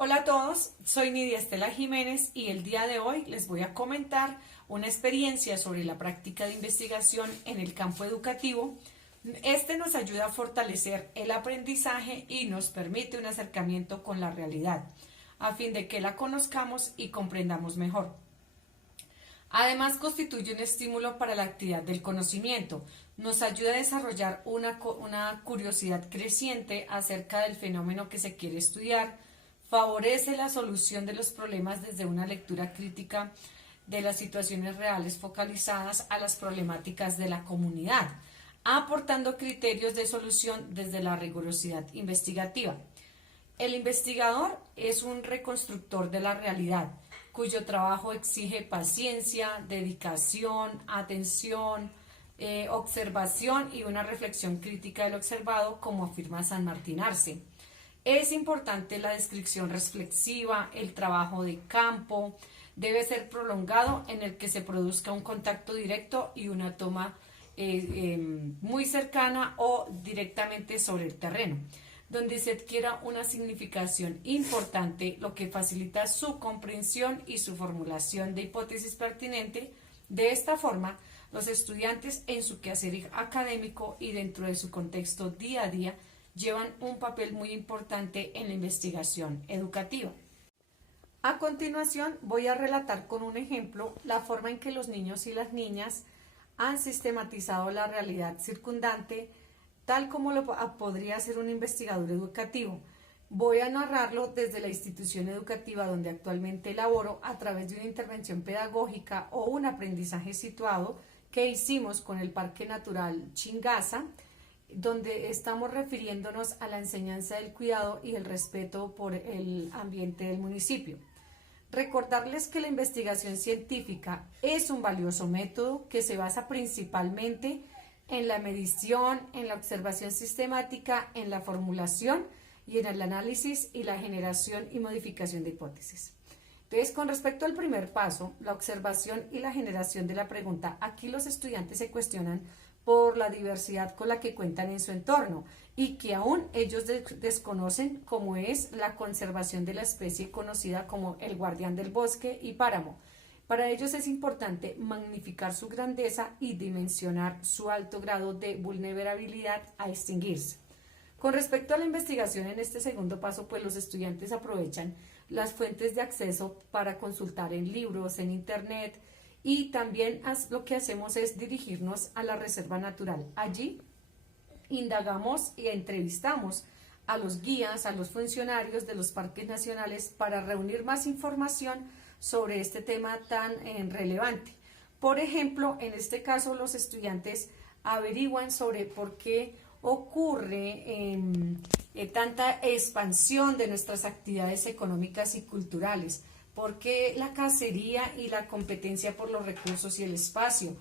Hola a todos, soy Nidia Estela Jiménez y el día de hoy les voy a comentar una experiencia sobre la práctica de investigación en el campo educativo. Este nos ayuda a fortalecer el aprendizaje y nos permite un acercamiento con la realidad, a fin de que la conozcamos y comprendamos mejor. Además, constituye un estímulo para la actividad del conocimiento. Nos ayuda a desarrollar una curiosidad creciente acerca del fenómeno que se quiere estudiar. Favorece la solución de los problemas desde una lectura crítica de las situaciones reales focalizadas a las problemáticas de la comunidad, aportando criterios de solución desde la rigurosidad investigativa. El investigador es un reconstructor de la realidad, cuyo trabajo exige paciencia, dedicación, atención, observación y una reflexión crítica del observado, como afirma San Martín Arce. Es importante la descripción reflexiva, el trabajo de campo, debe ser prolongado en el que se produzca un contacto directo y una toma muy cercana o directamente sobre el terreno, donde se adquiera una significación importante, lo que facilita su comprensión y su formulación de hipótesis pertinente. De esta forma, los estudiantes en su quehacer académico y dentro de su contexto día a día llevan un papel muy importante en la investigación educativa. A continuación, voy a relatar con un ejemplo la forma en que los niños y las niñas han sistematizado la realidad circundante, tal como lo podría hacer un investigador educativo. Voy a narrarlo desde la institución educativa donde actualmente laboro a través de una intervención pedagógica o un aprendizaje situado que hicimos con el Parque Natural Chingaza, donde estamos refiriéndonos a la enseñanza del cuidado y el respeto por el ambiente del municipio. Recordarles que la investigación científica es un valioso método que se basa principalmente en la medición, en la observación sistemática, en la formulación y en el análisis y la generación y modificación de hipótesis. Entonces, con respecto al primer paso, la observación y la generación de la pregunta, aquí los estudiantes se cuestionan por la diversidad con la que cuentan en su entorno y que aún ellos desconocen, como es la conservación de la especie conocida como el guardián del bosque y páramo. Para ellos es importante magnificar su grandeza y dimensionar su alto grado de vulnerabilidad a extinguirse. Con respecto a la investigación en este segundo paso, pues los estudiantes aprovechan las fuentes de acceso para consultar en libros, en internet, y también lo que hacemos es dirigirnos a la reserva natural. Allí indagamos y entrevistamos a los guías, a los funcionarios de los parques nacionales para reunir más información sobre este tema tan relevante. Por ejemplo, en este caso los estudiantes averiguan sobre por qué ocurre tanta expansión de nuestras actividades económicas y culturales, por qué la cacería y la competencia por los recursos y el espacio,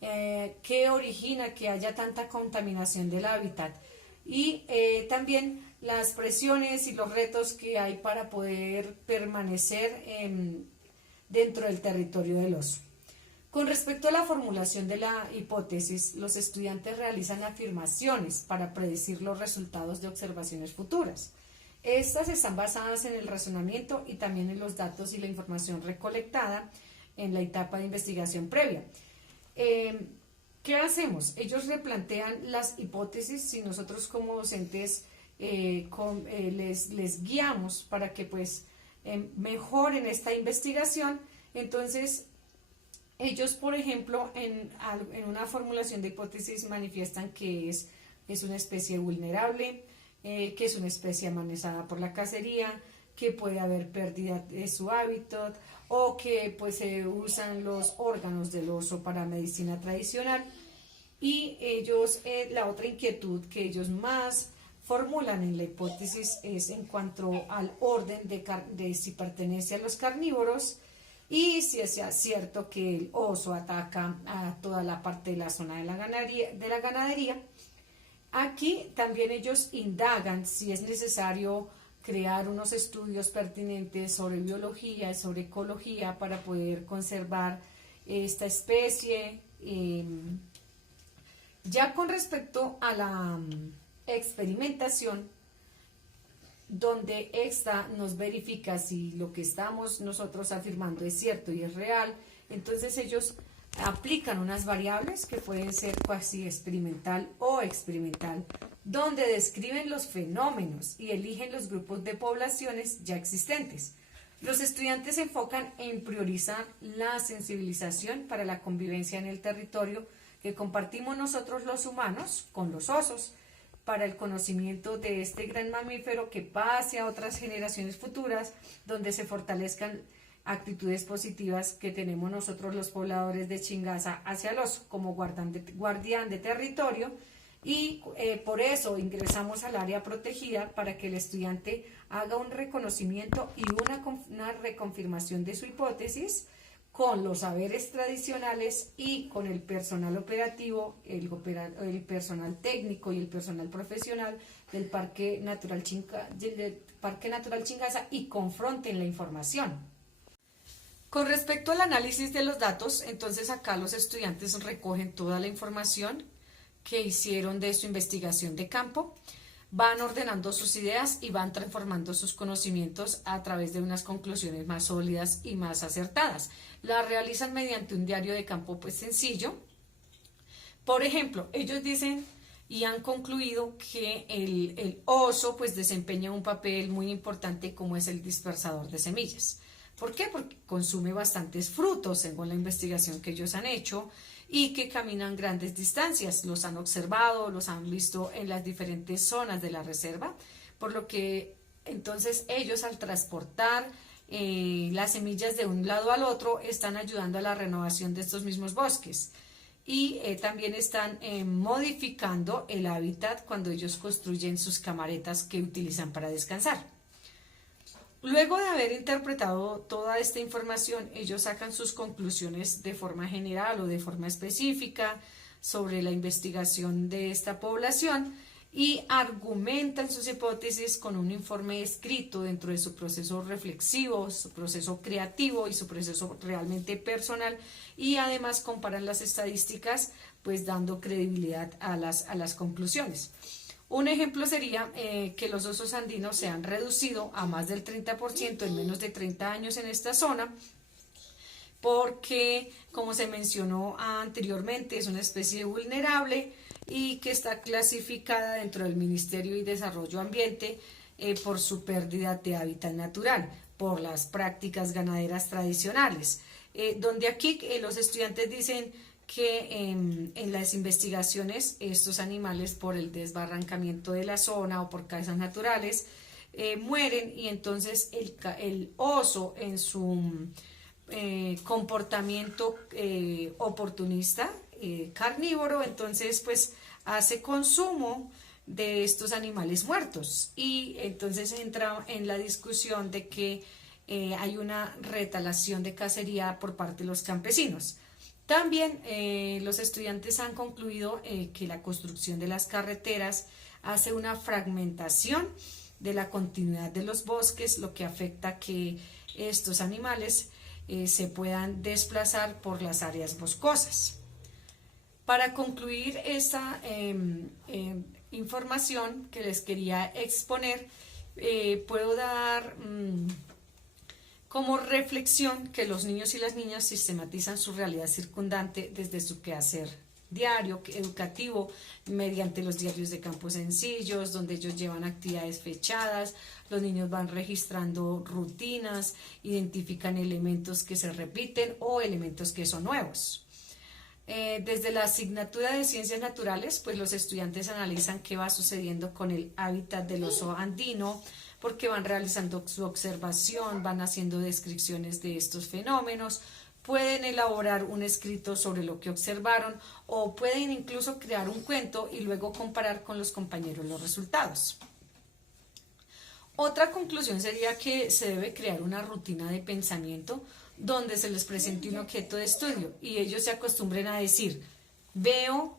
qué origina que haya tanta contaminación del hábitat y también las presiones y los retos que hay para poder permanecer dentro del territorio del oso. Con respecto a la formulación de la hipótesis, los estudiantes realizan afirmaciones para predecir los resultados de observaciones futuras. Estas están basadas en el razonamiento y también en los datos y la información recolectada en la etapa de investigación previa. ¿Qué hacemos? Ellos replantean las hipótesis y nosotros como docentes les guiamos para que pues mejoren esta investigación. Entonces, ellos, por ejemplo, en una formulación de hipótesis manifiestan que es una especie vulnerable, que es una especie amenazada por la cacería, que puede haber pérdida de su hábitat o que pues se usan los órganos del oso para medicina tradicional. Y ellos, la otra inquietud que ellos más formulan en la hipótesis es en cuanto al orden de si pertenece a los carnívoros y si es cierto que el oso ataca a toda la parte de la zona de la ganadería. Aquí también ellos indagan si es necesario crear unos estudios pertinentes sobre biología y sobre ecología para poder conservar esta especie. Ya con respecto a la experimentación, donde esta nos verifica si lo que estamos nosotros afirmando es cierto y es real. Entonces ellos aplican unas variables que pueden ser cuasi experimental o experimental, donde describen los fenómenos y eligen los grupos de poblaciones ya existentes. Los estudiantes se enfocan en priorizar la sensibilización para la convivencia en el territorio que compartimos nosotros los humanos con los osos, para el conocimiento de este gran mamífero que pase a otras generaciones futuras, donde se fortalezcan actitudes positivas que tenemos nosotros los pobladores de Chingaza hacia el oso como guardián de territorio, y por eso ingresamos al área protegida para que el estudiante haga un reconocimiento y una reconfirmación de su hipótesis con los saberes tradicionales y con el personal operativo, el personal técnico y el personal profesional del Parque Natural Chingaza, y confronten la información. Con respecto al análisis de los datos, entonces acá los estudiantes recogen toda la información que hicieron de su investigación de campo, van ordenando sus ideas y van transformando sus conocimientos a través de unas conclusiones más sólidas y más acertadas. La realizan mediante un diario de campo pues sencillo. Por ejemplo, ellos dicen y han concluido que el oso pues desempeña un papel muy importante como es el dispersador de semillas. ¿Por qué? Porque consume bastantes frutos según la investigación que ellos han hecho, y que caminan grandes distancias. Los han observado, los han visto en las diferentes zonas de la reserva, por lo que entonces ellos al transportar las semillas de un lado al otro están ayudando a la renovación de estos mismos bosques, y también están modificando el hábitat cuando ellos construyen sus camaretas que utilizan para descansar. Luego de haber interpretado toda esta información, ellos sacan sus conclusiones de forma general o de forma específica sobre la investigación de esta población y argumentan sus hipótesis con un informe escrito dentro de su proceso reflexivo, su proceso creativo y su proceso realmente personal, y además comparan las estadísticas pues dando credibilidad a las conclusiones. Un ejemplo sería que los osos andinos se han reducido a más del 30% en menos de 30 años en esta zona, porque, como se mencionó anteriormente, es una especie vulnerable y que está clasificada dentro del Ministerio de Desarrollo Ambiente por su pérdida de hábitat natural, por las prácticas ganaderas tradicionales, donde aquí los estudiantes dicen que en las investigaciones estos animales, por el desbarrancamiento de la zona o por causas naturales, mueren, y entonces el oso en su comportamiento oportunista, carnívoro, entonces pues hace consumo de estos animales muertos, y entonces entra en la discusión de que hay una retalación de cacería por parte de los campesinos. También los estudiantes han concluido que la construcción de las carreteras hace una fragmentación de la continuidad de los bosques, lo que afecta que estos animales se puedan desplazar por las áreas boscosas. Para concluir esta información que les quería exponer, puedo dar como reflexión que los niños y las niñas sistematizan su realidad circundante desde su quehacer diario, educativo, mediante los diarios de campo sencillos, donde ellos llevan actividades fechadas. Los niños van registrando rutinas, identifican elementos que se repiten o elementos que son nuevos. Desde la asignatura de Ciencias Naturales, pues los estudiantes analizan qué va sucediendo con el hábitat del oso andino, porque van realizando su observación, van haciendo descripciones de estos fenómenos, pueden elaborar un escrito sobre lo que observaron, o pueden incluso crear un cuento y luego comparar con los compañeros los resultados. Otra conclusión sería que se debe crear una rutina de pensamiento donde se les presente un objeto de estudio y ellos se acostumbren a decir: veo,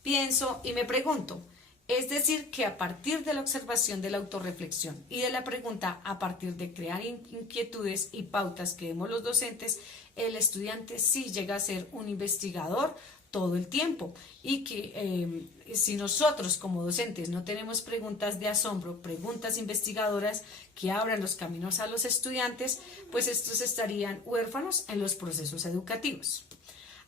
pienso y me pregunto. Es decir, que a partir de la observación, de la autorreflexión y de la pregunta, a partir de crear inquietudes y pautas que demos los docentes, el estudiante sí llega a ser un investigador todo el tiempo y que si nosotros como docentes no tenemos preguntas de asombro, preguntas investigadoras que abran los caminos a los estudiantes, pues estos estarían huérfanos en los procesos educativos.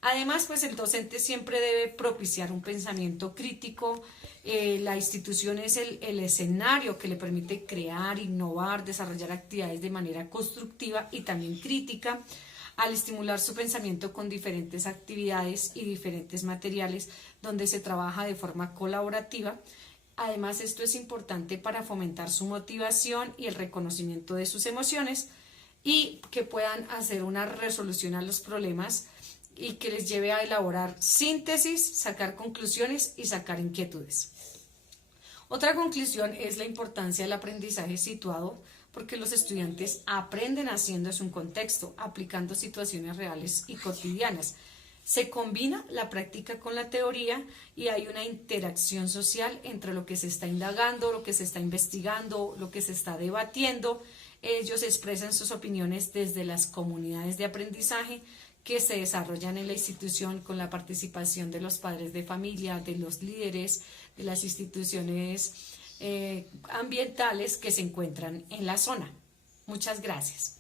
Además, pues el docente siempre debe propiciar un pensamiento crítico. La institución es el escenario que le permite crear, innovar, desarrollar actividades de manera constructiva y también crítica. Al estimular su pensamiento con diferentes actividades y diferentes materiales donde se trabaja de forma colaborativa. Además, esto es importante para fomentar su motivación y el reconocimiento de sus emociones y que puedan hacer una resolución a los problemas y que les lleve a elaborar síntesis, sacar conclusiones y sacar inquietudes. Otra conclusión es la importancia del aprendizaje situado, porque los estudiantes aprenden haciendo en un contexto, aplicando situaciones reales y cotidianas. Se combina la práctica con la teoría y hay una interacción social entre lo que se está indagando, lo que se está investigando, lo que se está debatiendo. Ellos expresan sus opiniones desde las comunidades de aprendizaje que se desarrollan en la institución con la participación de los padres de familia, de los líderes, de las instituciones ambientales que se encuentran en la zona. Muchas gracias.